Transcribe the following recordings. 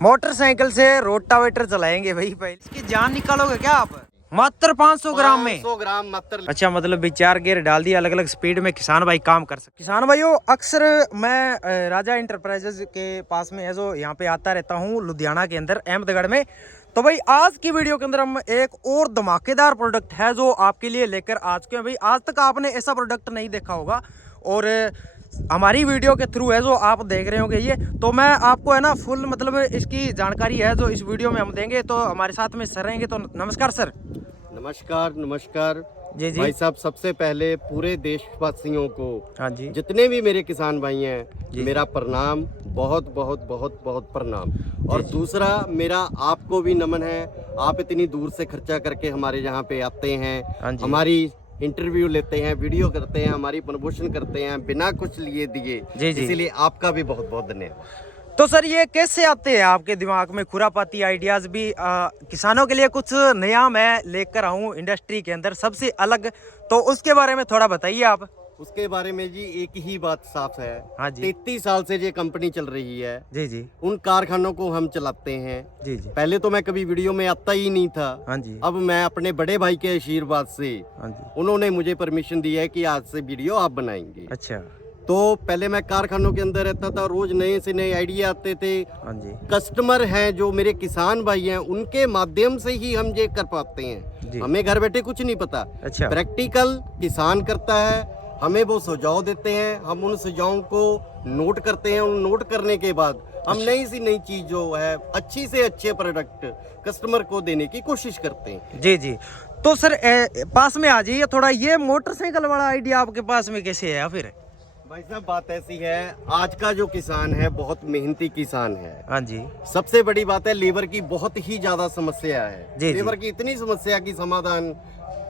Motorcycle से rotavator चलाएंगे भाई। पहले इसकी जान निकालोगे क्या आप? मात्र 500 ग्राम में 500 ग्राम मात्र। अच्छा, मतलब 4 गियर डाल दिया, अलग अलग स्पीड में किसान भाई काम कर सकते। किसान भाइयों, अक्सर मैं राजा इंटरप्राइजेज के पास में है जो यहाँ पे आता रहता हूँ लुधियाना के अंदर, अहमदगढ़ में। तो भाई आज की वीडियो के अंदर हम एक और धमाकेदार प्रोडक्ट है जो आपके लिए लेकर आ चुके हैं। भाई आज तक आपने ऐसा प्रोडक्ट नहीं देखा होगा और हमारी वीडियो के थ्रू है जो आप देख रहे होंगे ये। तो मैं आपको है ना फुल मतलब इसकी जानकारी है जो इस वीडियो में हम देंगे। तो हमारे साथ में सर रहेंगे। तो नमस्कार सर। नमस्कार नमस्कार जी जी भाई साहब, सबसे पहले पूरे देशवासियों को, हाँ जी, जितने भी मेरे किसान भाई हैं, मेरा प्रणाम, बहुत बहुत बहुत बहुत प्रणाम। और दूसरा मेरा आपको भी नमन है, आप इतनी दूर से खर्चा करके हमारे यहाँ पे आते हैं, हमारी इंटरव्यू लेते हैं, वीडियो करते हैं, हमारी प्रमोशन करते हैं बिना कुछ लिए दिए, इसीलिए आपका भी बहुत बहुत धन्यवाद। तो सर ये कैसे आते हैं आपके दिमाग में खुरापाती आइडियाज भी? किसानों के लिए कुछ नया मैं लेकर आऊं इंडस्ट्री के अंदर सबसे अलग, तो उसके बारे में थोड़ा बताइए आप। उसके बारे में जी एक ही बात साफ है, हाँ जी, 33 साल से ये कंपनी चल रही है जी जी, उन कारखानों को हम चलाते हैं। जी जी, पहले तो मैं कभी वीडियो में आता ही नहीं था। हाँ जी, अब मैं अपने बड़े भाई के आशीर्वाद से, हाँ जी, उन्होंने मुझे परमिशन दी है कि आज से वीडियो आप बनाएंगे। अच्छा, तो पहले मैं कारखानों के अंदर रहता था, रोज नए से नए आइडिया आते थे। हाँ जी, कस्टमर हैं जो मेरे किसान भाई हैं, उनके माध्यम से ही हम ये कर पाते हैं। हमें घर बैठे कुछ नहीं पता। अच्छा, प्रैक्टिकल किसान करता है, हमें वो सुझाव देते हैं, हम उन सुझावों को नोट करते हैं। उन नोट करने के बाद हम नई सी नई चीज जो है, अच्छी से अच्छे प्रोडक्ट कस्टमर को देने की कोशिश करते हैं। जी जी। तो सर पास में आ जाइए थोड़ा, ये मोटरसाइकिल वाला आइडिया आपके पास में कैसे है फिर? भाई साहब बात ऐसी है, आज का जो किसान है बहुत मेहनती किसान है। हाँ जी, सबसे बड़ी बात है लेबर की बहुत ही ज्यादा समस्या है। लेबर की इतनी समस्या की समाधान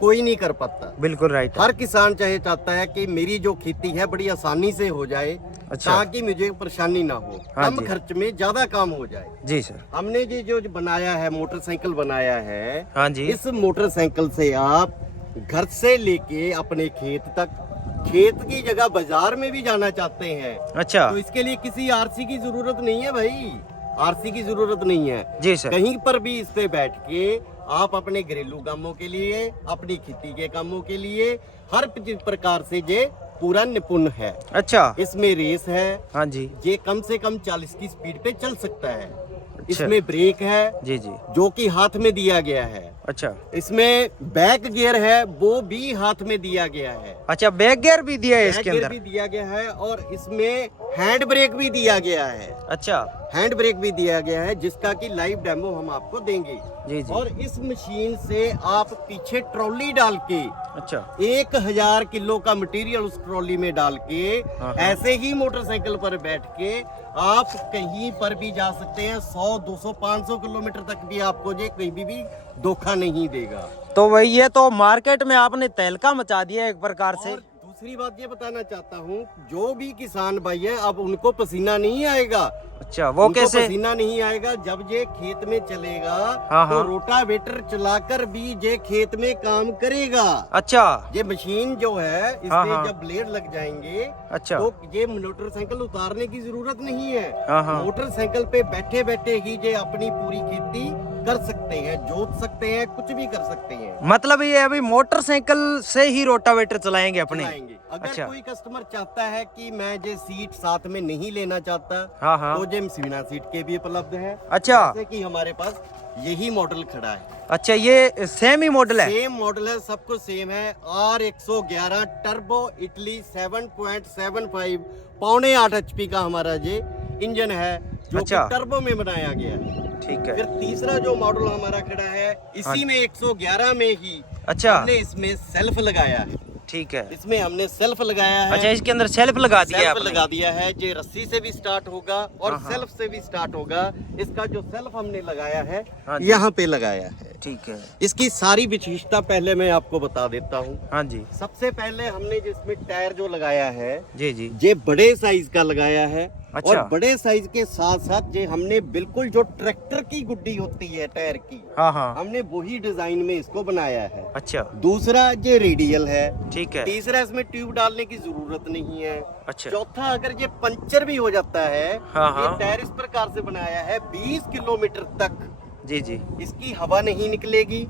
कोई नहीं कर पाता। बिल्कुल राइट। हर किसान चाहे चाहता है कि मेरी जो खेती है बड़ी आसानी से हो जाए, अच्छा, ताकि मुझे परेशानी ना हो, कम खर्च में ज्यादा काम हो जाए। जी सर। हमने ये जो बनाया है मोटरसाइकिल बनाया है, हाँ जी, इस मोटरसाइकिल से आप घर से लेके अपने खेत तक, खेत की जगह बाजार में भी जाना चाहते हैं, अच्छा, तो इसके लिए किसी आरसी की जरूरत नहीं है भाई, आरसी की जरूरत नहीं है। जी सर। कहीं पर भी इस पे बैठ के आप अपने घरेलू कामों के लिए, अपनी खेती के कामों के लिए हर प्रकार से ये पूरा निपुण है। अच्छा, इसमें रेस है, हाँ जी, ये कम से कम 40 की स्पीड पे चल सकता है। अच्छा, इसमें ब्रेक है, जी जी, जो कि हाथ में दिया गया है। अच्छा, इसमें बैक गियर है, वो भी हाथ में दिया गया है। अच्छा, बैक गियर भी दिया है इसके बैक गियर अंदर? भी दिया गया है और इसमें हैंड ब्रेक भी दिया गया है। अच्छा, हैंड ब्रेक भी दिया गया है, जिसका कि लाइव डेमो हम आपको देंगे। जी जी, और इस मशीन से आप पीछे ट्रॉली डाल के, अच्छा, 1000 किलो का मटेरियल उस ट्रॉली में डाल के, हाँ, ऐसे ही मोटरसाइकिल पर बैठ के आप कहीं पर भी जा सकते हैं। 100, 200, 500 किलोमीटर तक भी आपको ये कहीं भी धोखा नहीं देगा। तो वही ये तो मार्केट में आपने तहलका मचा दिया एक प्रकार से। और दूसरी बात ये बताना चाहता हूँ, जो भी किसान भाई है अब उनको पसीना नहीं आएगा। अच्छा, वो उनको कैसे? पसीना नहीं आएगा जब ये खेत में चलेगा। हाँ, तो हाँ, रोटावेटर चलाकर भी ये खेत में काम करेगा। अच्छा, ये मशीन जो है, इसमें हाँ, हाँ, जब ब्लेड लग जाएंगे, अच्छा, तो ये मोटरसाइकिल उतारने की जरूरत नहीं है। हाँ, हाँ, मोटरसाइकिल पे बैठे बैठे ही ये अपनी पूरी खेती कर सकते हैं, जोत सकते हैं, कुछ भी कर सकते हैं। मतलब ये अभी मोटरसाइकिल से ही रोटावेटर चलाएंगे अपने? चलाएंगे। अगर अच्छा, कोई कस्टमर चाहता है कि मैं ये सीट साथ में नहीं लेना चाहता, हाँ हाँ, तो ये सीना सीट के भी उपलब्ध है। अच्छा, जैसे कि हमारे पास यही मॉडल खड़ा है। अच्छा, ये सेम ही मॉडल है? सेम मॉडल है, सब कुछ सेम है। R111 टर्बो इटली 7.75 पौने 8 HP का हमारा ये इंजन है, जो अच्छा, कि टर्बो में बनाया गया है। ठीक है। फिर तीसरा जो मॉडल हमारा खड़ा है, इसी में 111 में ही अच्छा, हमने इसमें सेल्फ लगाया है। ठीक है। इसमें हमने सेल्फ लगाया है। अच्छा, इसके अंदर सेल्फ लगा दिया है सेल्फ आपने? लगा दिया है। ये रस्सी से भी स्टार्ट होगा और हाँ, हाँ, सेल्फ से भी स्टार्ट होगा। इसका जो सेल्फ हमने लगाया है, हाँ जी, यहाँ पे लगाया है। ठीक है। इसकी सारी विशेषता पहले मैं आपको बता देता हूँ। हाँ जी, सबसे पहले हमने जिसमें टायर जो लगाया है, जी जी, ये बड़े साइज का लगाया है। अच्छा। और बड़े साइज के साथ साथ ये हमने बिल्कुल जो ट्रैक्टर की गुड्डी होती है टायर की, हाँ हाँ। हमने वही डिजाइन में इसको बनाया है। अच्छा दूसरा ये रेडियल है। ठीक है। तीसरा इसमें ट्यूब डालने की जरूरत नहीं है। अच्छा। चौथा अगर ये पंचर भी हो जाता है, हाँ, ये हाँ। टायर इस प्रकार से बनाया है 20 किलोमीटर तक जी जी। इसकी हवा नहीं निकलेगी।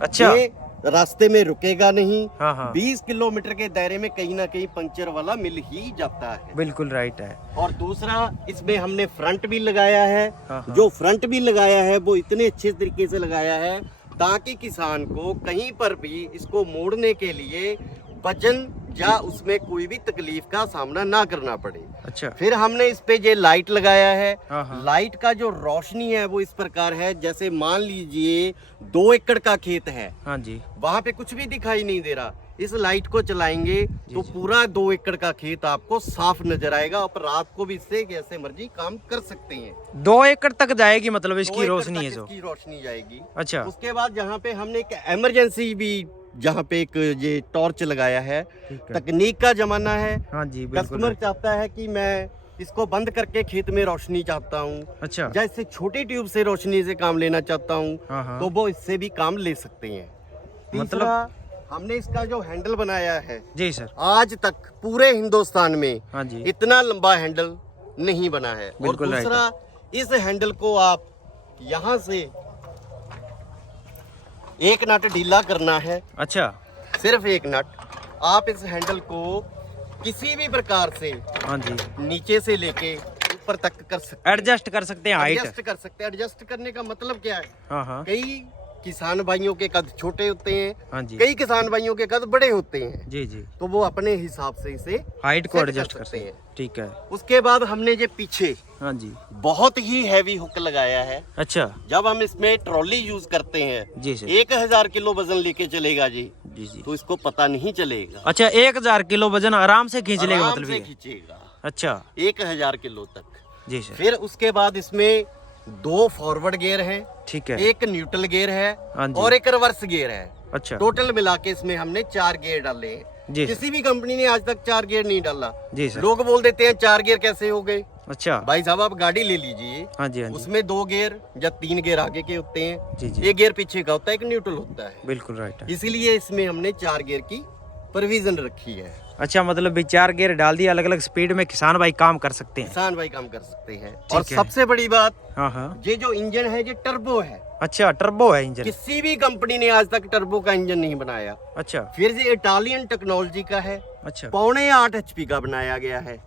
अच्छा। ये रास्ते में रुकेगा नहीं। हाँ हाँ। 20 किलोमीटर के दायरे में कहीं ना कहीं पंचर वाला मिल ही जाता है। बिल्कुल राइट है। और दूसरा इसमें हमने फ्रंट भी लगाया है। हाँ, हाँ। जो फ्रंट भी लगाया है वो इतने अच्छे तरीके से लगाया है ताकि किसान को कहीं पर भी इसको मोड़ने के लिए वजन या उसमें कोई भी तकलीफ का सामना ना करना पड़े। अच्छा। फिर हमने इस पे ये लाइट लगाया है। हाँ, हाँ। लाइट का जो रोशनी है वो इस प्रकार है, जैसे मान लीजिए 2 एकड़ का खेत है, हाँ जी। वहां पे कुछ भी दिखाई नहीं दे रहा। इस लाइट को चलाएंगे तो जी। पूरा 2 एकड़ का खेत आपको साफ नजर आएगा और रात को भी इससे जैसे मर्जी काम कर सकते हैं। 2 एकड़ तक जाएगी मतलब 2 इसकी एकड़ रोशनी तक है जो। इसकी रोशनी जाएगी। अच्छा। उसके बाद यहाँ पे हमने एक इमरजेंसी भी, जहाँ पे एक ये टॉर्च लगाया है। ठीक है। तकनीक का जमाना है। हाँ जी बिल्कुल कस्टमर right। चाहता है कि मैं इसको बंद करके खेत में रोशनी चाहता हूँ, अच्छा। जैसे छोटी ट्यूब से रोशनी से काम लेना चाहता हूँ, हाँ, हाँ। तो वो इससे भी काम ले सकते हैं। तीसरा हमने इसका जो हैंडल बनाया है, जी सर। आज तक पूरे हिंदुस्तान में हाँ जी। इतना लंबा हैंडल नहीं बना है। और बिल्कुल right दूसरा इस हैंडल को आप यहाँ से एक नट ढीला करना है, अच्छा। सिर्फ एक नट। आप इस हैंडल को किसी भी प्रकार से हाँ जी। नीचे से लेके ऊपर तक कर सकते हैं, एडजस्ट कर सकते हैं हाइट। एडजस्ट कर सकते हैं। एडजस्ट करने का मतलब क्या है? हाँ हाँ। कई किसान भाइयों के कद छोटे होते हैं, हाँ जी। कई किसान भाइयों के कद बड़े होते हैं, जी जी। तो वो अपने हिसाब से इसे हाइट को set एडजस्ट कर सकते सकते हैं। हैं। ठीक है। उसके बाद हमने ये पीछे हाँ जी। बहुत ही हैवी हुक लगाया है। अच्छा। जब हम इसमें ट्रॉली यूज करते हैं, जी सर। 1000 किलो वजन लेके चलेगा जी, जी जी। तो इसको पता नहीं चलेगा। अच्छा 1000 किलो वजन आराम से खींच लेगा आराम मतलब से ये। खींचेगा अच्छा। 1000 किलो तक। जी सर। फिर उसके बाद इसमें 2 फॉरवर्ड गियर हैं, ठीक है। एक न्यूट्रल गियर है हाँ जी। और एक रिवर्स गियर है। अच्छा। टोटल मिला के इसमें हमने 4 गियर डाले हैं। जी सर। किसी भी कंपनी ने आज तक 4 गियर नहीं डाला। जी सर। लोग बोल देते हैं 4 गियर कैसे हो गए। अच्छा। भाई साहब आप गाड़ी ले लीजिए, हाँ जी हाँ जी। उसमें 2 गियर या 3 गियर आगे के होते हैं, जी जी। एक गियर पीछे का होता है, एक न्यूट्रल होता है। बिल्कुल राइट है। इसीलिए इसमें हमने 4 गियर की प्रोविजन रखी है। अच्छा मतलब भी 4 गियर डाल दिया, अलग अलग स्पीड में किसान भाई काम कर सकते हैं। किसान भाई काम कर सकते हैं। ठीक और है। सबसे बड़ी बात, हाँ हाँ। ये जो इंजन है ये टर्बो है। अच्छा टर्बो है इंजन। किसी भी कंपनी ने आज तक टर्बो का इंजन नहीं बनाया। अच्छा। फिर ये इटालियन टेक्नोलॉजी का है। अच्छा। 8.5 HP का बनाया गया है।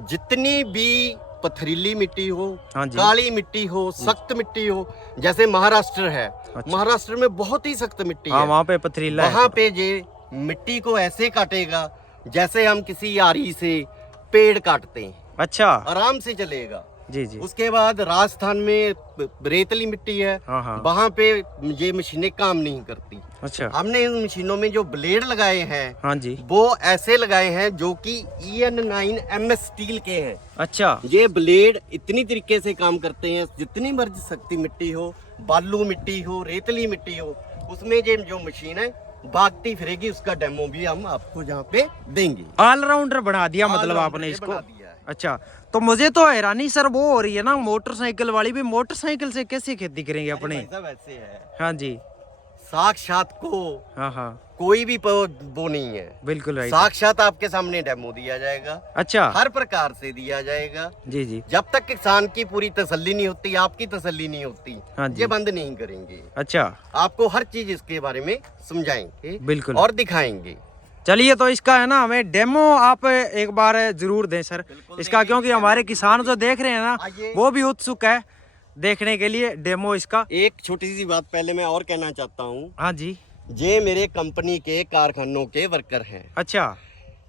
जितनी भी पथरीली मिट्टी हो, हाँ जी। काली मिट्टी हो, सख्त मिट्टी हो, जैसे महाराष्ट्र है, अच्छा। महाराष्ट्र में बहुत ही सख्त मिट्टी हाँ है, वहाँ पे पथरीला है। वहां पे ये मिट्टी को ऐसे काटेगा जैसे हम किसी आरी से पेड़ काटते हैं, अच्छा। आराम से चलेगा। जी जी। उसके बाद राजस्थान में रेतली मिट्टी है, हाँ हाँ। वहां पे ये मशीनें काम नहीं करती। अच्छा। हमने इन मशीनों में जो ब्लेड लगाए हैं हाँ जी। वो ऐसे लगाए हैं जो कि EN9 MS स्टील के हैं। अच्छा। ये ब्लेड इतनी तरीके से काम करते हैं, जितनी मर्जी सख्ती मिट्टी हो, बालू मिट्टी हो, रेतली मिट्टी हो, उसमें ये जो मशीन है भागती फिरेगी। उसका डेमो भी हम आपको यहाँ पे देंगे। ऑलराउंडर बना दिया मतलब ऑलराउंडर आपने ये इसको। बना दिया है। अच्छा तो मुझे तो हैरानी सर वो हो रही है ना, मोटरसाइकिल वाली भी, मोटरसाइकिल से कैसे खेती करेंगे अपने। भाई साहब ऐसे है, हाँ जी। साक्षात को हाँ हाँ कोई भी वो नहीं है। बिल्कुल राइट। साक्षात आपके सामने डेमो दिया जाएगा, अच्छा। हर प्रकार से दिया जाएगा। जी जी। जब तक किसान की पूरी तसल्ली नहीं होती, आपकी तसल्ली नहीं होती, हाँ जी। ये बंद नहीं करेंगे। अच्छा। आपको हर चीज इसके बारे में समझाएंगे बिल्कुल। और दिखाएंगे। चलिए तो इसका है ना हमें डेमो आप एक बार जरूर दें सर बिल्कुल इसका, देंगे। क्योंकि हमारे किसान जो देख रहे हैं ना आइए। वो भी उत्सुक है देखने के लिए डेमो इसका। एक छोटी सी बात पहले मैं और कहना चाहता हूँ, हाँ जी। ये मेरे कंपनी के कारखानों के वर्कर हैं। अच्छा।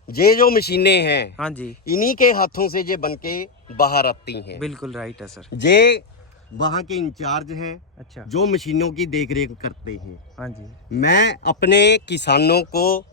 ये जो मशीनें हैं हाँ जी। इन्हीं के हाथों से ये बन के बाहर आती हैं। बिल्कुल राइट है सर। ये वहाँ के इंचार्ज हैं अच्छा। जो मशीनों की देखरेख करते हैं। हाँ जी। मैं अपने किसानों को,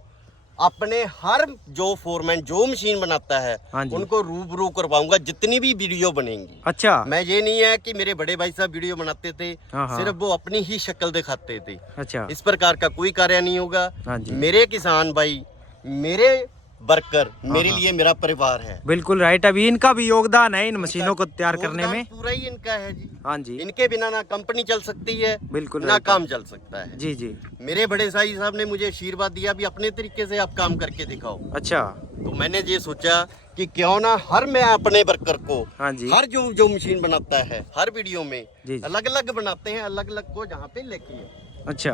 अपने हर जो फोरमैन जो मशीन बनाता है, हाँ जी। उनको रूबरू करवाऊंगा जितनी भी वीडियो बनेंगी। अच्छा। मैं ये नहीं है कि मेरे बड़े भाई साहब वीडियो बनाते थे, हाँ, हाँ। सिर्फ वो अपनी ही शक्ल दिखाते थे। अच्छा। इस प्रकार का कोई कार्य नहीं होगा। हाँ जी। मेरे किसान भाई मेरे वर्कर मेरे लिए मेरा परिवार है। बिल्कुल राइट। अभी इनका भी योगदान है इन मशीनों को तैयार करने में। पूरा ही इनका है जी। हाँ जी। इनके बिना ना कंपनी चल सकती है, बिल्कुल ना काम चल सकता है। जी जी। मेरे बड़े साई साहब ने मुझे आशीर्वाद दिया भी अपने तरीके से आप काम करके दिखाओ। अच्छा। तो मैंने ये सोचा कि क्यों ना हर मैं अपने वर्कर को, हाँ जी, हर जो मशीन बनाता है हर वीडियो में जी। अलग अलग बनाते हैं, अलग अलग को जहाँ पे लेके। अच्छा,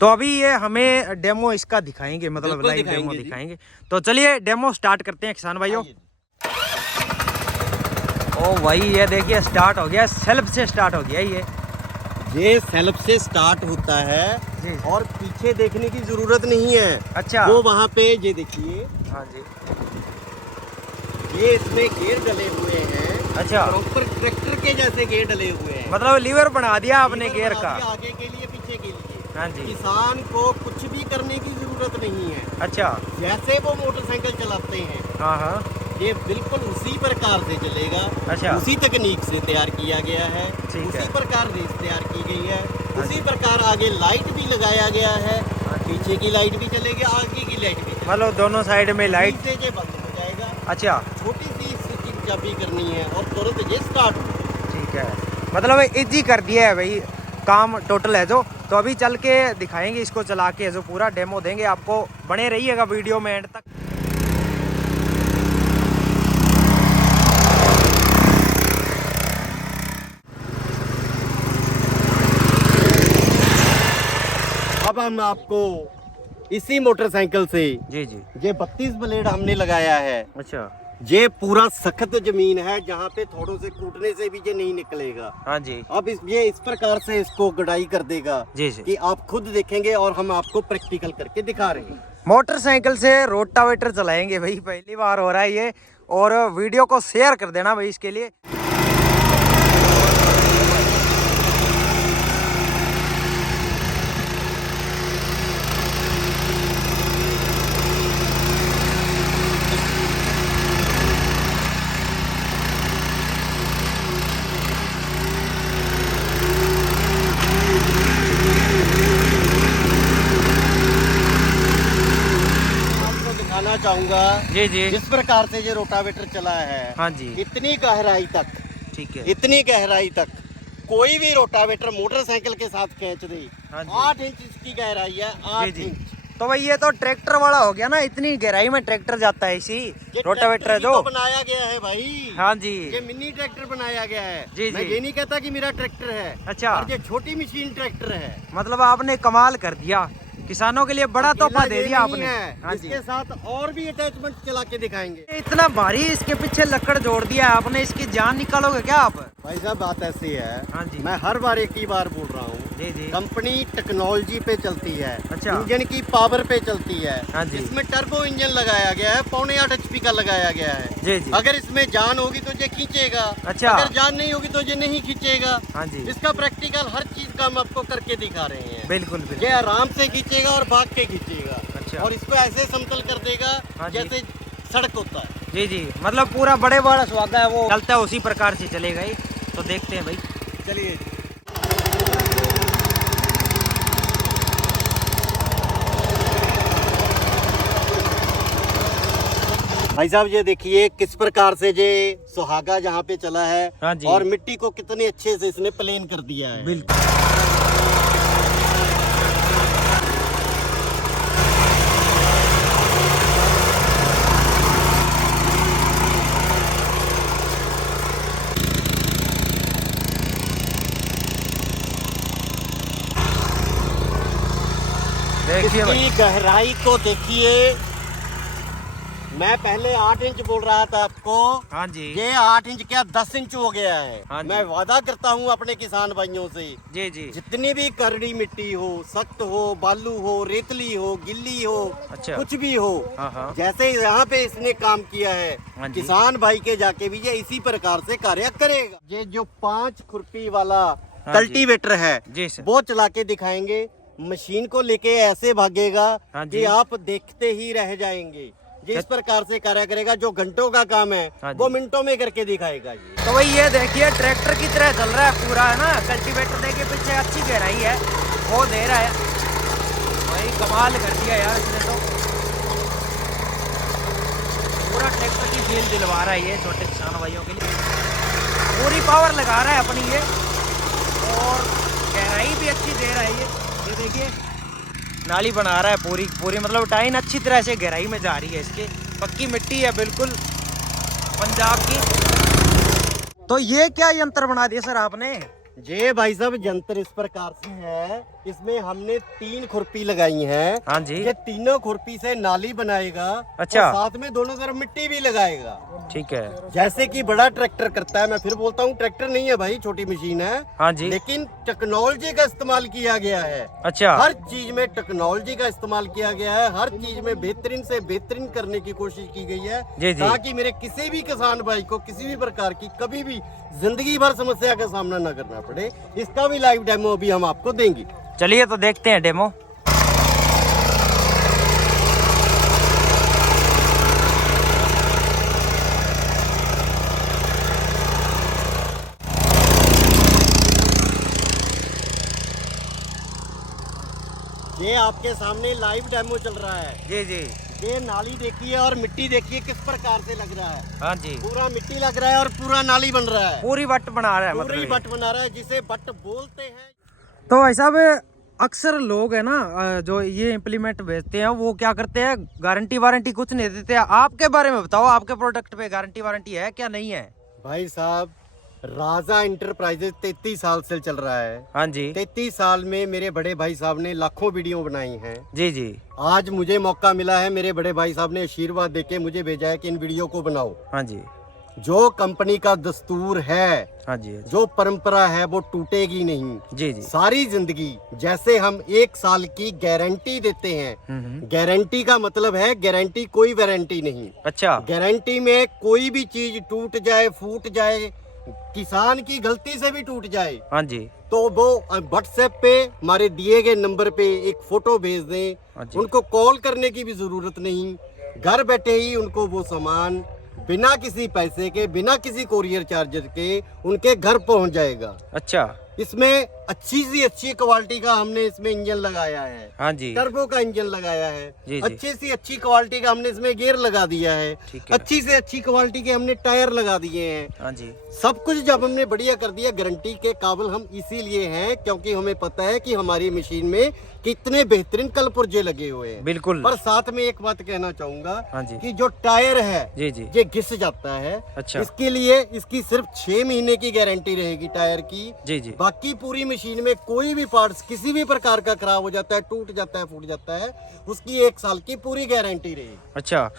तो अभी ये हमें डेमो इसका दिखाएंगे, मतलब लाइव डेमो दिखाएंगे। तो चलिए डेमो स्टार्ट करते हैं किसान भाइयों। ओ भाई ये देखिए स्टार्ट हो गया, सेल्फ से स्टार्ट हो गया ये सेल्फ से स्टार्ट होता है जी। और पीछे देखने की जरूरत नहीं है। अच्छा। वो वहाँ पे ये देखिए, हाँ जी, ये इसमें गेयर डले हुए हैं। अच्छा, प्रॉपर ट्रैक्टर के जैसे गेयर डले हुए हैं। मतलब लीवर बना दिया आपने गेयर का, आगे के लिए पीछे के लिए। हाँ जी। किसान को कुछ भी करने की जरूरत नहीं है। अच्छा, जैसे वो मोटरसाइकिल चलाते हैं, हाँ हाँ, ये बिल्कुल उसी प्रकार से चलेगा। अच्छा, उसी तकनीक से तैयार किया गया है, ठीक है। उसी प्रकार रेस तैयार की गई है, उसी प्रकार आगे लाइट भी लगाया गया है, पीछे की लाइट भी चलेगी, आगे की लाइट भी चलेगी। मतलब दोनों साइड में लाइट से ये बंद हो जाएगा। अच्छा, छोटी सी स्विचिंग चाबी करनी है और तुरंत ये स्टार्ट हो। ठीक है, मतलब इजी कर दिया है भाई काम टोटल है जो। तो अभी चल के दिखाएंगे इसको चला के, जो पूरा डेमो देंगे आपको। बने रहिएगा वीडियो में एंड तक। अब हम आपको इसी मोटरसाइकिल से जी जी, ये 32 ब्लेड हमने लगाया है। अच्छा, ये पूरा सख्त जमीन है, जहाँ पे थोड़ों से कूटने से भी ये नहीं निकलेगा। हाँ जी। अब ये इस प्रकार से इसको गुडाई कर देगा जी जी, कि आप खुद देखेंगे और हम आपको प्रैक्टिकल करके दिखा रहे हैं। मोटरसाइकिल से रोटावेटर चलाएंगे भाई, पहली बार हो रहा है ये। और वीडियो को शेयर कर देना भाई इसके लिए। दिखाना चाहूंगा जी जी, जिस प्रकार से ये रोटावेटर चला है। हाँ जी, इतनी गहराई तक, ठीक है, इतनी गहराई तक कोई भी रोटावेटर मोटरसाइकिल के साथ खींच दे। हाँ जी। 8 इंच इसकी गहराई है, 8 इंच। तो भाई ये तो ट्रैक्टर वाला हो गया ना, इतनी गहराई में ट्रैक्टर जाता है इसी ये रोटावेटर है ट्रैक्टर भी जो। तो बनाया गया है भाई। हाँ जी, ये मिनी ट्रैक्टर बनाया गया है। जी मैं जी। ये नहीं कहता कि मेरा ट्रैक्टर है, अच्छा, और ये छोटी मशीन ट्रैक्टर है। मतलब आपने कमाल कर दिया, किसानों के लिए बड़ा तोहफा दे दिया आपने। हाँ जी, इसके साथ और भी अटैचमेंट चला के दिखाएंगे। इतना भारी इसके पीछे लकड़ जोड़ दिया है आपने, इसकी जान निकालोगे क्या आप? भाई साहब बात ऐसी है, हाँ जी, मैं हर बार एक ही बार बोल रहा हूँ, जी जी, कंपनी टेक्नोलॉजी पे चलती है। अच्छा। इंजन की पावर पे चलती है। हाँ जी, इसमें टर्बो इंजन लगाया गया है, 4.8 HP का लगाया गया है। जी जी, अगर इसमें जान होगी तो ये खींचेगा, अच्छा, अगर जान नहीं होगी तो ये नहीं खींचेगा। हाँ जी, इसका प्रैक्टिकल हर चीज का हम आपको करके दिखा रहे हैं। बिल्कुल ये बिल्कुल, आराम से खींचेगा और भाग के खींचेगा, अच्छा, और इसको ऐसे समतल कर देगा हाँ जी। जैसे सड़क होता है। जी जी, मतलब पूरा बड़े बड़ा स्वागत है, वो चलता है उसी प्रकार से चलेगा ही। तो देखते हैं भाई, चलिए। भाई साहब ये देखिए किस प्रकार से ये सुहागा जहाँ पे चला है। हाँ जी। और मिट्टी को कितने अच्छे से इसने प्लेन कर दिया है। बिल्कुल, देखिए भाई, इसकी गहराई को देखिए। मैं पहले 8 इंच बोल रहा था आपको, हाँ जी, ये 8 इंच क्या 10 इंच हो गया है। हाँ जी। मैं वादा करता हूँ अपने किसान भाइयों से, जी जी, जितनी भी करड़ी मिट्टी हो, सख्त हो, बालू हो, रेतली हो, गिल्ली हो, अच्छा, कुछ भी हो, हाँ हाँ, जैसे यहाँ पे इसने काम किया है, हाँ जी, किसान भाई के जाके भी ये इसी प्रकार से कार्य करेगा। ये जो 5 खुरपी वाला हाँ कल्टीवेटर है, जी सर, वो चला के दिखाएंगे। मशीन को लेके ऐसे भागेगा हाँ कि जी, आप देखते ही रह जाएंगे। जिस प्रकार से कार्य करेगा, जो घंटों का काम है हाँ जी। वो मिनटों में करके दिखाएगा ये। तो भाई ये देखिए ट्रैक्टर की तरह चल रहा है पूरा, है ना। कल्टीवेटर देखिए पीछे अच्छी गहराई है, वो दे रहा है भाई, कमाल कर दिया यार इसने तो। पूरा ट्रैक्टर की फील दिलवा रहा है ये छोटे किसान भाइयों के लिए। पूरी पावर लगा रहा है अपनी ये, और गहराई भी अच्छी दे रहा है ये देखिए नाली बना रहा है पूरी मतलब टाइन अच्छी तरह से गहराई में जा रही है इसके। पक्की मिट्टी है बिल्कुल पंजाब की। तो ये क्या यंत्र बना दिया सर आपने? ये भाई साहब यंत्र इस प्रकार से है, इसमें हमने 3 खुरपी लगाई हैं। हाँ जी। ये तीनों खुरपी से नाली बनाएगा। अच्छा। और साथ में दोनों तरफ मिट्टी भी लगाएगा। ठीक है। जैसे कि बड़ा ट्रैक्टर करता है, मैं फिर बोलता हूँ ट्रैक्टर नहीं है भाई, छोटी मशीन है। हाँ जी। लेकिन टेक्नोलॉजी का इस्तेमाल किया गया है। अच्छा। हर चीज में टेक्नोलॉजी का इस्तेमाल किया गया है, हर चीज में बेहतरीन से बेहतरीन करने की कोशिश की गई है, ताकि मेरे किसी भी किसान भाई को किसी भी प्रकार की कभी भी जिंदगी भर समस्या का सामना न करना पड़े। इसका भी लाइव डेमो अभी हम आपको देंगे। चलिए तो देखते हैं डेमो। ये आपके सामने लाइव डेमो चल रहा है। जी जी। ये नाली देखिए और मिट्टी देखिए किस प्रकार से लग रहा है। हाँ जी। पूरा मिट्टी लग रहा है और पूरा नाली बन रहा है। पूरी बट बना रहा है, पूरी मतलब बट बना रहा है, जिसे बट बोलते हैं। तो भाई साहब अक्सर लोग है ना जो ये इम्प्लीमेंट भेजते हैं वो क्या करते हैं, गारंटी वारंटी कुछ नहीं देते। आपके बारे में बताओ, आपके प्रोडक्ट पे गारंटी वारंटी है क्या नहीं है? भाई साहब राजा इंटरप्राइजेज 33 साल से चल रहा है। हाँ जी। 33 साल में मेरे बड़े भाई साहब ने लाखों वीडियो बनाई हैं। जी जी। आज मुझे मौका मिला है, मेरे बड़े भाई साहब ने आशीर्वाद देके मुझे भेजा है कि इन वीडियो को बनाओ। हाँ जी। जो कंपनी का दस्तूर है, हाँ जी, जो परंपरा है वो टूटेगी नहीं। जी जी। सारी जिंदगी जैसे हम 1 साल की गारंटी देते हैं। गारंटी का मतलब है गारंटी कोई वारंटी नहीं। अच्छा। गारंटी में कोई भी चीज टूट जाए, फूट जाए, किसान की गलती से भी टूट जाए, हाँ जी, तो वो व्हाट्सएप पे हमारे दिए गए नंबर पे एक फोटो भेज दें। हाँ जी। उनको कॉल करने की भी जरूरत नहीं, घर बैठे ही उनको वो सामान बिना किसी पैसे के, बिना किसी कोरियर चार्जेस के उनके घर पहुंच जाएगा। अच्छा। इसमें अच्छी सी अच्छी क्वालिटी का हमने इसमें इंजन लगाया है। हाँ जी। टर्बो का इंजन लगाया है। जी जी। अच्छी सी अच्छी क्वालिटी का हमने इसमें गियर लगा दिया है। ठीक है। अच्छी से अच्छी क्वालिटी के हमने टायर लगा दिए हैं। हाँ जी। सब कुछ जब हमने बढ़िया कर दिया, गारंटी के काबिल हम इसीलिए हैं क्योंकि हमें पता है कि हमारी मशीन में कितने बेहतरीन कल पुर्जे लगे हुए हैं। बिल्कुल। पर साथ में एक बात कहना चाहूंगा, हाँ जी। कि जो टायर है जी जी। ये घिस जाता है। अच्छा। इसके लिए इसकी सिर्फ 6 महीने की गारंटी रहेगी टायर की। जी जी। बाकी पूरी मशीन में कोई भी पार्ट्स किसी भी प्रकार का खराब हो जाता है, टूट जाता है, फूट जाता है, उसकी 1 साल की पूरी गारंटी रहेगी। अच्छा।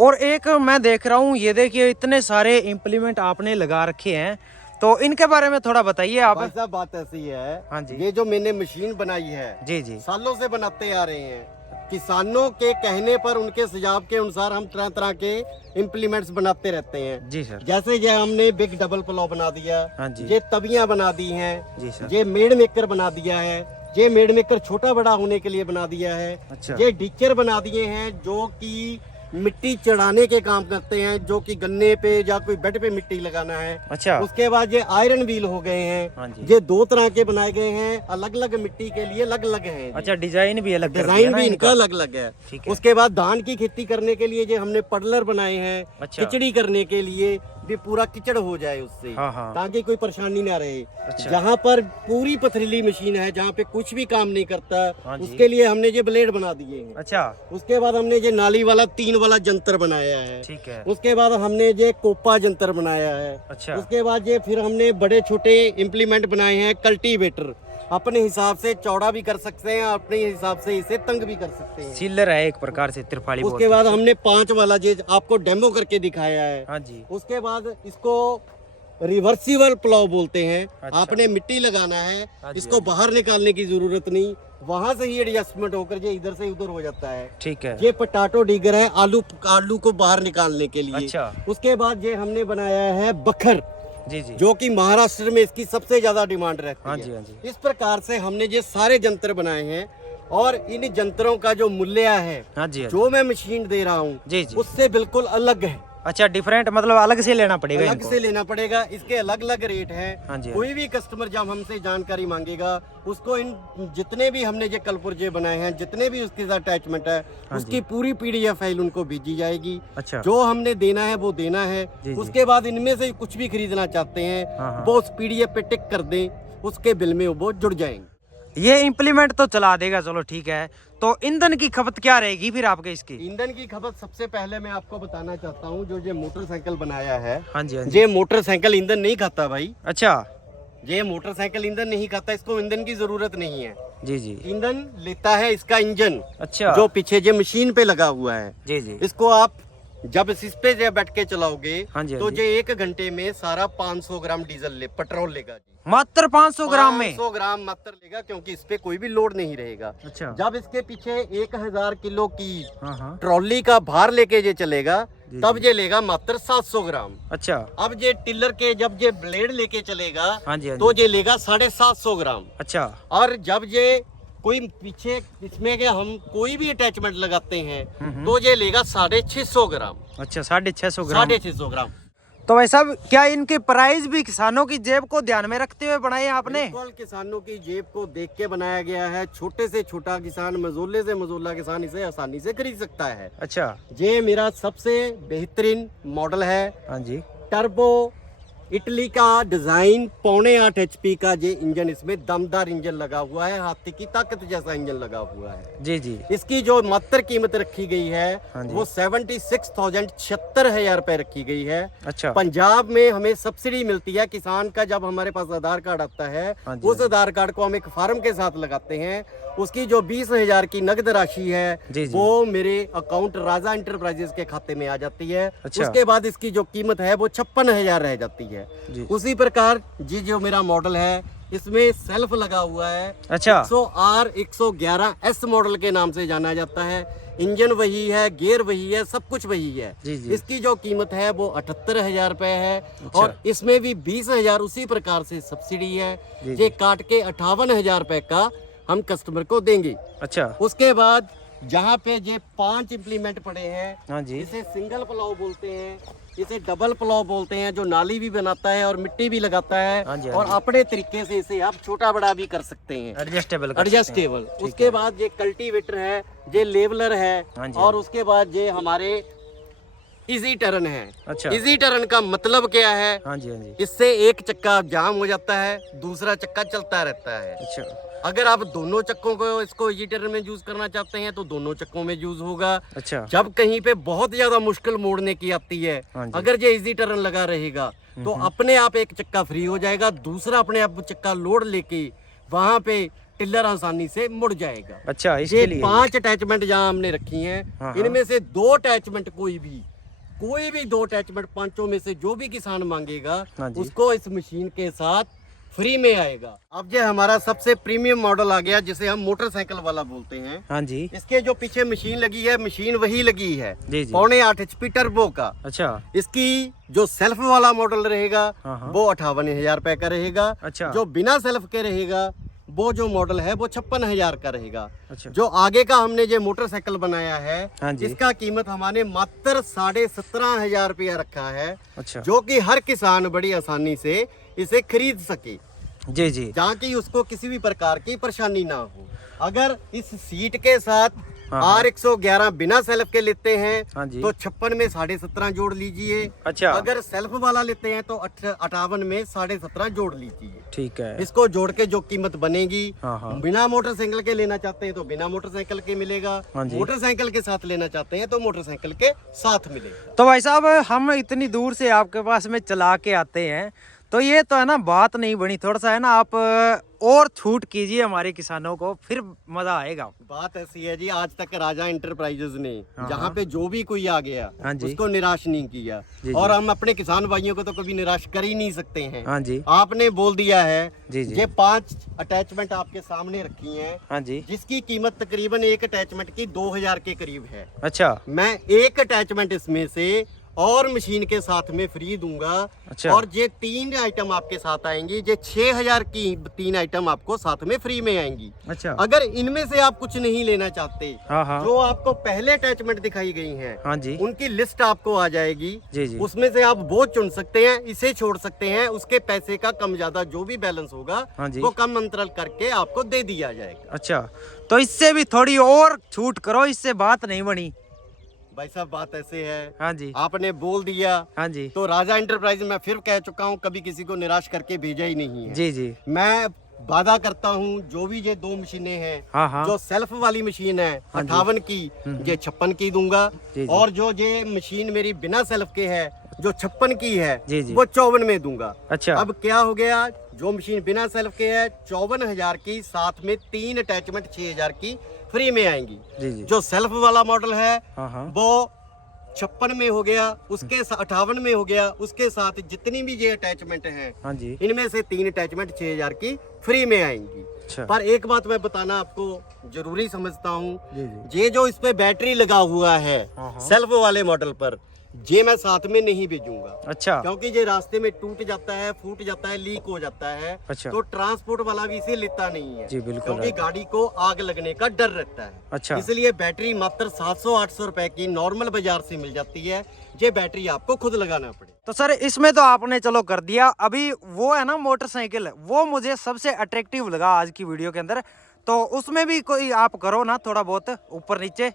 और एक मैं देख रहा हूँ, ये देखिए इतने सारे इम्प्लीमेंट आपने लगा रखे हैं, तो इनके बारे में थोड़ा बताइए आप। भाई साहब बात ऐसी है, हाँ जी। ये जो मैंने मशीन बनाई है, जी जी, सालों से बनाते आ रहे हैं। किसानों के कहने पर, उनके सुझाव के अनुसार हम तरह तरह के इम्प्लीमेंट्स बनाते रहते हैं। जी सर। जैसे ये हमने बिग डबल प्लो बना दिया, हाँ जी। ये तवियां बना दी हैं, जी सर। ये मेड मेकर बना दिया है, ये मेड मेकर छोटा बड़ा होने के लिए बना दिया है। अच्छा। ये डिचर बना दिए हैं जो कि मिट्टी चढ़ाने के काम करते हैं, जो कि गन्ने पे या कोई बेड पे मिट्टी लगाना है। अच्छा। उसके बाद ये आयरन व्हील हो गए हैं। हाँ जी। ये 2 तरह के बनाए गए हैं, अलग अलग मिट्टी के लिए अलग अलग हैं। अच्छा, डिजाइन भी अलग कर दिया डिजाइन ना भी इनका? इनका अलग अलग है। ठीक है। उसके बाद धान की खेती करने के लिए जो हमने पडलर बनाए हैं, अच्छा। खिचड़ी करने के लिए भी पूरा कीचड़ हो जाए उससे, हाँ हाँ। ताकि कोई परेशानी ना रहे। अच्छा। जहाँ पर पूरी पथरीली मशीन है, जहाँ पे कुछ भी काम नहीं करता, हाँ जी। उसके लिए हमने ये ब्लेड बना दिए हैं। अच्छा। उसके बाद हमने ये नाली वाला 3 वाला जंतर बनाया है। ठीक है। उसके बाद हमने ये कोपा जंतर बनाया है। अच्छा। उसके बाद ये फिर हमने बड़े छोटे इम्प्लीमेंट बनाए हैं, कल्टीवेटर। अपने हिसाब से चौड़ा भी कर सकते हैं, अपने हिसाब से इसे तंग भी कर सकते हैं। सीलर है एक प्रकार से, त्रिपाली। उसके बाद हमने 5 वाला जे आपको डेमो करके दिखाया है। हाँ जी। उसके बाद इसको रिवर्सिबल प्लाव बोलते हैं। अच्छा। आपने मिट्टी लगाना है, हाँ जी, इसको बाहर निकालने की जरूरत नहीं, वहां से ही एडजस्टमेंट होकर ये इधर से उधर हो जाता है। ठीक है। ये पोटैटो डिगर है, आलू को बाहर निकालने के लिए। अच्छा। उसके बाद ये हमने बनाया है बखर, जी जी। जो कि महाराष्ट्र में इसकी सबसे ज्यादा डिमांड रहती हाँ है। जी, हाँ जी। इस प्रकार से हमने ये सारे जंतर बनाए हैं, और इन जंतरों का जो मूल्य है, हाँ जी, हाँ जी। जो मैं मशीन दे रहा हूँ, जी जी। उससे बिल्कुल अलग है। अच्छा, डिफरेंट मतलब अलग से लेना पड़ेगा अलग इनको। से लेना पड़ेगा, इसके अलग अलग रेट हैं। हाँ जी। कोई भी कस्टमर जब हमसे जानकारी मांगेगा, उसको इन जितने भी हमने जो कलपुर्जे बनाए हैं, जितने भी उसके साथ अटैचमेंट है, हाँ उसकी पूरी PDF फाइल उनको भेजी जाएगी। अच्छा। जो हमने देना है वो देना है। जी। उसके बाद इनमें से कुछ भी खरीदना चाहते हैं, हाँ। वो उस PDF पे टिक कर दें, उसके बिल में वो जुड़ जाएंगे। ये इम्प्लीमेंट तो चला देगा, चलो ठीक है। तो ईंधन की खपत क्या रहेगी फिर आपके इसकी? ईंधन की खपत सबसे पहले मैं आपको बताना चाहता हूँ, जो ये मोटरसाइकिल बनाया है, हाँ जी, हाँ जी। ये मोटरसाइकिल ईंधन नहीं खाता भाई। अच्छा। ये मोटरसाइकिल ईंधन नहीं खाता, इसको ईंधन की जरूरत नहीं है। जी जी। ईंधन लेता है इसका इंजन, अच्छा। जो पीछे जो मशीन पे लगा हुआ है। जी जी। इसको आप जब इस पे जो बैठ के चलाओगे, हाँ जी, हाँ तो जी। ये 1 घंटे में सारा 500 ग्राम डीजल पेट्रोल लेगा जी। मात्र 500 ग्राम में? 500 ग्राम मात्र लेगा, क्योंकि इस पे कोई भी लोड नहीं रहेगा। अच्छा। जब इसके पीछे 1000 किलो की हाँ। ट्रॉली का भार लेके ये चलेगा, जी, तब ये लेगा मात्र 700 ग्राम। अच्छा। अब ये टिलर के जब ये ब्लेड लेके चलेगा, हाँ जी, हाँ तो जी। ये लेगा 750 ग्राम। अच्छा। और जब ये कोई पीछे इसमें के हम कोई भी अटैचमेंट लगाते हैं, तो ये लेगा 650 ग्राम। अच्छा, 650 ग्राम। 650 ग्राम। तो भाई साहब, क्या इनके प्राइस भी किसानों की जेब को ध्यान में रखते हुए बनाए हैं आपने? बिल्कुल किसानों की जेब को देख के बनाया गया है। छोटे से छोटा किसान, मजोले से मजोला किसान इसे आसानी से खरीद सकता है। अच्छा। ये मेरा सबसे बेहतरीन मॉडल है। हाँ जी। टर्बो इटली का डिजाइन, 4.5 HP का ये इंजन, इसमें दमदार इंजन लगा हुआ है, हाथी की ताकत जैसा इंजन लगा हुआ है। जी जी। इसकी जो मात्र कीमत रखी गई है, हाँ जी। वो 76,076 रुपए रखी गई है। अच्छा। पंजाब में हमें सब्सिडी मिलती है। किसान का जब हमारे पास आधार कार्ड आता है, हाँ जी, उस आधार कार्ड को हम एक फार्म के साथ लगाते हैं। उसकी जो 20,000 की नगद राशि है, जी जी। वो मेरे अकाउंट राजा इंटरप्राइजेस के खाते में आ जाती है। अच्छा। उसके बाद इसकी जो कीमत है वो 56,000 रह जाती है। जी। उसी प्रकार जी जो मेरा मॉडल है, इसमें सेल्फ लगा हुआ है। अच्छा। 100R 111S मॉडल के नाम से जाना जाता है। इंजन वही है, गियर वही है, सब कुछ वही है। जी जी। इसकी जो कीमत है वो 78,000 रुपए है। अच्छा। और इसमें भी 20,000 उसी प्रकार से सब्सिडी है। जी, ये काट के 58,000 रुपए का हम कस्टमर को देंगे। अच्छा। उसके बाद जहाँ पे ये 5 इम्प्लीमेंट पड़े हैं, हाँ जी। इसे सिंगल प्लाव बोलते हैं, इसे डबल प्लाव बोलते हैं, जो नाली भी बनाता है और मिट्टी भी लगाता है। हाँ जी, हाँ और जी। अपने तरीके से इसे आप छोटा बड़ा भी कर सकते हैं, एडजस्टेबल। एडजस्टेबल। उसके बाद ये कल्टीवेटर है, ये लेवलर है, हाँ जी, और उसके बाद ये हमारे इजी टर्न है। अच्छा। इजी टर्न का मतलब क्या है? हाँ जी, हाँ जी। इससे एक चक्का जाम हो जाता है, दूसरा चक्का चलता रहता है। अच्छा। अगर आप दोनों चक्कों को इसको इजी टर्न में यूज करना चाहते हैं, तो दोनों चक्कों में यूज होगा। अच्छा। जब कहीं पे बहुत ज्यादा मुश्किल मोड़ने की आती है, हाँ जी। अगर ये इजी टर्न लगा रहेगा, तो अपने आप एक चक्का फ्री हो जाएगा, दूसरा अपने आप चक्का लोड लेके वहां पे टिलर आसानी से मुड़ जाएगा। अच्छा, ये इसके लिए 5 अटैचमेंट जहाँ हमने रखी हैं, हाँ। इनमें से 2 अटैचमेंट कोई भी 2 अटैचमेंट 5 में से जो भी किसान मांगेगा, हाँ जी। उसको इस मशीन के साथ फ्री में आएगा। अब ये हमारा सबसे प्रीमियम मॉडल आ गया, जिसे हम मोटरसाइकिल वाला बोलते हैं। हाँ जी। इसके जो पीछे मशीन लगी है, मशीन वही लगी है, जी जी। 4.5 HP टर्बो का। अच्छा। इसकी जो सेल्फ वाला मॉडल रहेगा, हाँ, हाँ। वो 58,000 रुपए का रहेगा। अच्छा। जो बिना सेल्फ के रहेगा, वो जो मॉडल है वो 56,000 का रहेगा। अच्छा। जो आगे का हमने जो मोटरसाइकिल बनाया है, हाँ जी। इसका कीमत हमारे मात्र 17,500 रुपया रखा है। अच्छा। जो कि हर किसान बड़ी आसानी से इसे खरीद सके, जी जी। जहाँ की उसको किसी भी प्रकार की परेशानी ना हो। अगर इस सीट के साथ हाँ। R111 बिना सेल्फ के लेते हैं, हाँ जी। तो 56 में 17.5 जोड़ लीजिए। अच्छा। अगर सेल्फ वाला लेते हैं, तो 58 में 17.5 जोड़ लीजिए। ठीक है। इसको जोड़ के जो कीमत बनेगी, हाँ, हाँ। बिना मोटरसाइकिल के लेना चाहते हैं तो बिना मोटरसाइकिल के मिलेगा, हाँ जी। मोटरसाइकिल के साथ लेना चाहते हैं तो मोटरसाइकिल के साथ मिलेगा। तो भाई साहब, हम इतनी दूर से आपके पास में चला के आते हैं, तो ये तो है ना बात नहीं बनी, थोड़ा सा है ना आप और छूट कीजिए हमारे किसानों को, फिर मजा आएगा। बात ऐसी है जी, आज तक राजा इंटरप्राइजेज ने हाँ, जहाँ हाँ। पे जो भी कोई आ गया, हाँ जी। उसको निराश नहीं किया। जी, और जी। हम अपने किसान भाइयों को तो कभी निराश कर ही नहीं सकते हैं। हाँ जी। आपने बोल दिया है, जी, जी। ये 5 अटैचमेंट आपके सामने रखी हैं, हाँ जी। जिसकी कीमत तकरीबन एक अटैचमेंट की 2,000 के करीब है। अच्छा। मैं एक अटैचमेंट इसमें से और मशीन के साथ में फ्री दूंगा। अच्छा। और ये 3 आइटम आपके साथ आएंगी, ये 6000 की 3 आइटम आपको साथ में फ्री में आएंगी। अच्छा। अगर इनमें से आप कुछ नहीं लेना चाहते, हाँ हाँ जो आपको पहले अटैचमेंट दिखाई गई हैं, हाँ जी उनकी लिस्ट आपको आ जाएगी। जी जी। उसमें से आप वो चुन सकते हैं, इसे छोड़ सकते हैं, उसके पैसे का कम ज्यादा जो भी बैलेंस होगा हाँ जी। वो कम अंतराल करके आपको दे दिया जाएगा। अच्छा, तो इससे भी थोड़ी और छूट करो, इससे बात नहीं बनी। भाई साहब बात ऐसे है, हाँ जी आपने बोल दिया हाँ जी तो राजा इंटरप्राइज मैं फिर कह चुका हूँ, कभी किसी को निराश करके भेजा ही नहीं है। जी जी। मैं वादा करता हूँ, जो भी ये 2 मशीनें हैं, हाँ हाँ जो सेल्फ वाली मशीन है हाँ जी। 58 की, ये 56 की दूंगा। जी जी। और जो ये मशीन मेरी बिना सेल्फ के है, जो 56 की है, जी जी। वो 54 में दूंगा। अच्छा। अब क्या हो गया, जो मशीन बिना सेल्फ के है 54,000 की, साथ में 3 अटैचमेंट 6000 की फ्री में आएंगी। जी जी। जो सेल्फ वाला मॉडल है हाँ हाँ वो 56 में हो गया, उसके 58 में हो गया, उसके साथ जितनी भी ये अटैचमेंट हैं, हाँ जी। इनमें से 3 अटैचमेंट 6000 की फ्री में आएंगी। अच्छा। पर एक बात मैं बताना आपको जरूरी समझता हूँ, जी जी। ये जो इस पे बैटरी लगा हुआ है हाँ हाँ। सेल्फ वाले मॉडल पर, ये मैं साथ में नहीं भेजूंगा, अच्छा क्योंकि ये रास्ते में टूट जाता है, फूट जाता है, लीक हो जाता है। अच्छा। तो ट्रांसपोर्ट वाला भी इसे लेता नहीं है, जी, बिल्कुल क्योंकि राइट। गाड़ी को आग लगने का डर रहता है। अच्छा। इसलिए बैटरी मात्र 700-800 रुपए की नॉर्मल बाजार से मिल जाती है, ये बैटरी आपको खुद लगाना पड़े। तो सर इसमें तो आपने चलो कर दिया, अभी वो है ना मोटरसाइकिल, वो मुझे सबसे अट्रैक्टिव लगा आज की वीडियो के अंदर, तो उसमें भी कोई आप करो ना थोड़ा बहुत ऊपर नीचे।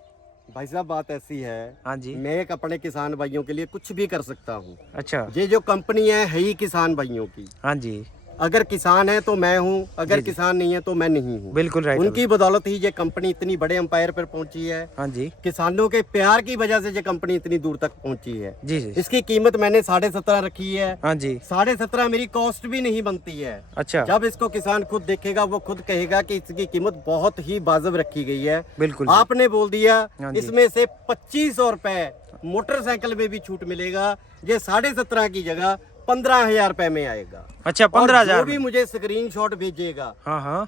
भाई साहब बात ऐसी है, हाँ जी। मैं एक अपने किसान भाइयों के लिए कुछ भी कर सकता हूँ। अच्छा। ये जो कंपनी है ही किसान भाइयों की। हाँ जी अगर किसान है तो मैं हूँ, अगर जी, जी। किसान नहीं है तो मैं नहीं हूँ। बिल्कुल राइट। उनकी बदौलत ही ये कंपनी इतनी बड़े अंपायर पर पहुंची है। हाँ जी किसानों के प्यार की वजह से ये कंपनी इतनी दूर तक पहुंची है। जी जी। इसकी कीमत मैंने 17.5 रखी है। हाँ जी। 17.5 मेरी कॉस्ट भी नहीं बनती है। अच्छा। जब इसको किसान खुद देखेगा, वो खुद कहेगा कि इसकी कीमत बहुत ही वाजिब रखी गई है। बिल्कुल। आपने बोल दिया हाँ जी। इसमें से 2500 रुपए मोटरसाइकिल में भी छूट मिलेगा, ये 17.5 की जगह 15,000 रुपए में आएगा। अच्छा और 15,000 जो भी मुझे स्क्रीनशॉट भेजेगा हाँ हाँ।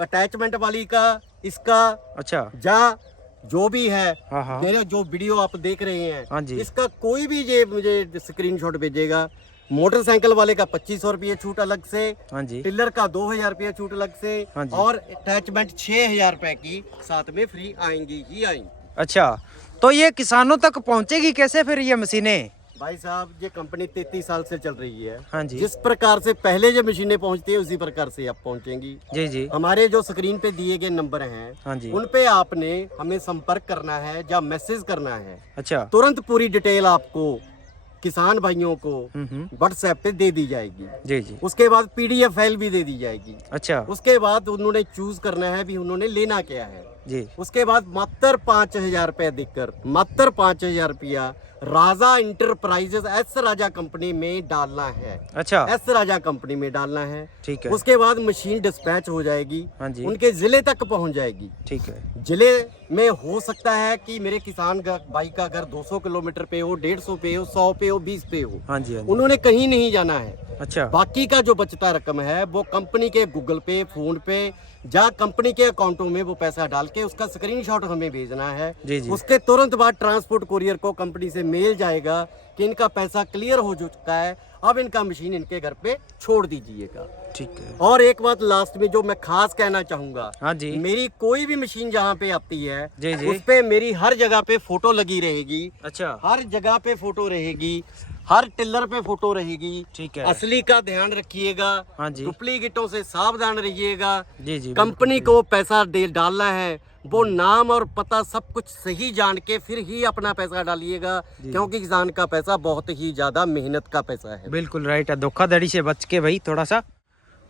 अटैचमेंट वाली का, इसका, अच्छा। जा जो भी है, हाँ हाँ मेरे जो वीडियो आप देख रहे हैं, हाँ जी। इसका कोई भी ये मुझे स्क्रीनशॉट भेजेगा, मोटरसाइकिल वाले का 2500 रुपये छूट अलग से, हाँ जी। टिलर का 2000 रुपये छूट अलग से, हाँ जी। और अटैचमेंट 6000 रुपए की साथ में फ्री आएंगी ही आएंगी। अच्छा, तो ये किसानों तक पहुंचेगी कैसे फिर ये मशीनें? भाई साहब ये कंपनी 33 साल से चल रही है। हाँ जी। जिस प्रकार से पहले जो मशीनें पहुंचती है उसी प्रकार से अब पहुंचेंगी। जी जी। हमारे जो स्क्रीन पे दिए गए नंबर हैं, हाँ जी। उन पे आपने हमें संपर्क करना है या मैसेज करना है। अच्छा। तुरंत पूरी डिटेल आपको किसान भाइयों को हम्म। व्हाट्सएप पे दे दी जाएगी। जी जी। उसके बाद पीडीएफ फाइल भी दे दी जाएगी। अच्छा। उसके बाद उन्होंने चूज करना है भी उन्होंने लेना क्या है। जी। उसके बाद मात्र 5,000 रुपए देकर, मात्र 5,000 रुपया राजा इंटरप्राइजेस एस राजा कंपनी में डालना है। अच्छा। एस राजा कंपनी में डालना है। ठीक है। उसके बाद मशीन डिस्पैच हो जाएगी, हाँ जी। उनके जिले तक पहुंच जाएगी। ठीक है। जिले में हो सकता है कि मेरे किसान भाई का घर 200 किलोमीटर पे हो, 150 पे हो, 100 पे हो, 20 पे हो, हाँ जी हाँ जी। उन्होंने कहीं नहीं जाना है। अच्छा। बाकी का जो बचता रकम है वो कंपनी के गूगल पे, फोन पे या कंपनी के अकाउंटों में वो पैसा डाल के उसका स्क्रीनशॉट हमें भेजना है। जी जी। उसके तुरंत बाद ट्रांसपोर्ट कोरियर को कंपनी से मेल जाएगा कि इनका पैसा क्लियर हो चुका है, अब इनका मशीन इनके घर पे छोड़ दीजिएगा। ठीक है। और एक बात लास्ट में जो मैं खास कहना चाहूंगा, हाँ जी। मेरी कोई भी मशीन जहाँ पे आती है जी जी। उस पे मेरी हर जगह पे फोटो लगी रहेगी। अच्छा। हर जगह पे फोटो रहेगी, हर टिलर पे फोटो रहेगी। ठीक है। असली का ध्यान रखिएगा, हाँ जी। डुप्लीकेटों से सावधान रहिएगा। जी जी। कंपनी को पैसा दे डालना है, वो नाम और पता सब कुछ सही जान के फिर ही अपना पैसा डालिएगा, क्योंकि किसान का पैसा बहुत ही ज्यादा मेहनत का पैसा है। बिल्कुल राइट है, धोखाधड़ी से बच के भाई थोड़ा सा।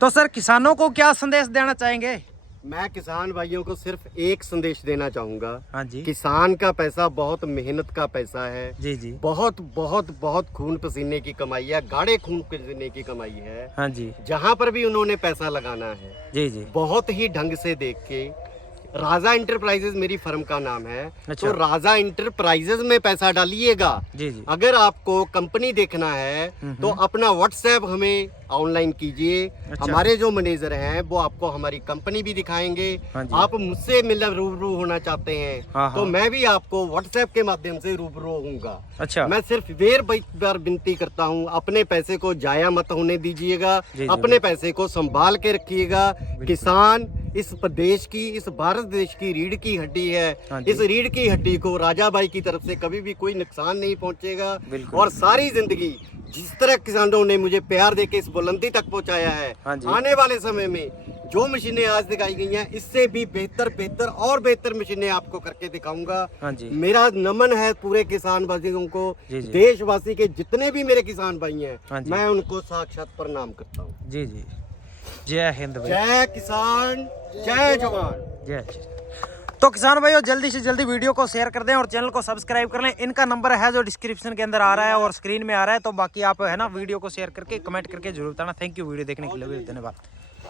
तो सर किसानों को क्या संदेश देना चाहेंगे? मैं किसान भाइयों को सिर्फ एक संदेश देना चाहूंगा। हाँ जी। किसान का पैसा बहुत मेहनत का पैसा है। जी जी। बहुत बहुत बहुत खून पसीने की कमाई है, गाढ़े खून पसीने की कमाई है। हाँ जी। जहाँ पर भी उन्होंने पैसा लगाना है जी जी। बहुत ही ढंग से देख के राजा इंटरप्राइजेज मेरी फर्म का नाम है। अच्छा। तो राजा इंटरप्राइजेज में पैसा डालिएगा। जी जी। अगर आपको कंपनी देखना है तो अपना व्हाट्सएप हमें ऑनलाइन कीजिए। अच्छा। हमारे जो मैनेजर हैं वो आपको हमारी कंपनी भी दिखाएंगे। हाँ जी। आप मुझसे मिलना रूबरू होना चाहते हैं हाँ, तो हाँ। मैं भी आपको व्हाट्सएप के माध्यम से रूबरू होऊंगा। अच्छा। मैं सिर्फ बार विनती करता हूँ, अपने पैसे को जाया मत होने दीजिएगा। जी, जी, अपने पैसे को संभाल के रखिएगा। किसान इस प्रदेश की, इस भारत देश की रीढ़ की हड्डी है। हाँ जी। इस रीढ़ की हड्डी को राजा भाई की तरफ से कभी भी कोई नुकसान नहीं पहुंचेगा। बिल्कुल। और सारी जिंदगी जिस तरह किसानों ने मुझे प्यार देके इस बुलंदी तक पहुंचाया है, हाँ जी। आने वाले समय में जो मशीनें आज दिखाई गई हैं इससे भी बेहतर मशीनें आपको करके दिखाऊंगा। हाँ जी। मेरा नमन है पूरे किसान भाइयों को, जी, जी। देशवासी के जितने भी मेरे किसान भाई हैं, हाँ जी। मैं उनको साक्षात प्रणाम करता हूँ। जी जी। जय हिंद भाई। जय किसान, जय जवान। जय श्री। तो किसान भाइयों जल्दी से जल्दी वीडियो को शेयर कर दें और चैनल को सब्सक्राइब कर लें। इनका नंबर है जो डिस्क्रिप्शन के अंदर आ रहा है और स्क्रीन में आ रहा है। तो बाकी आप है ना वीडियो को शेयर करके कमेंट करके जरूर बताना। थैंक यू वीडियो देखने के लिए, धन्यवाद।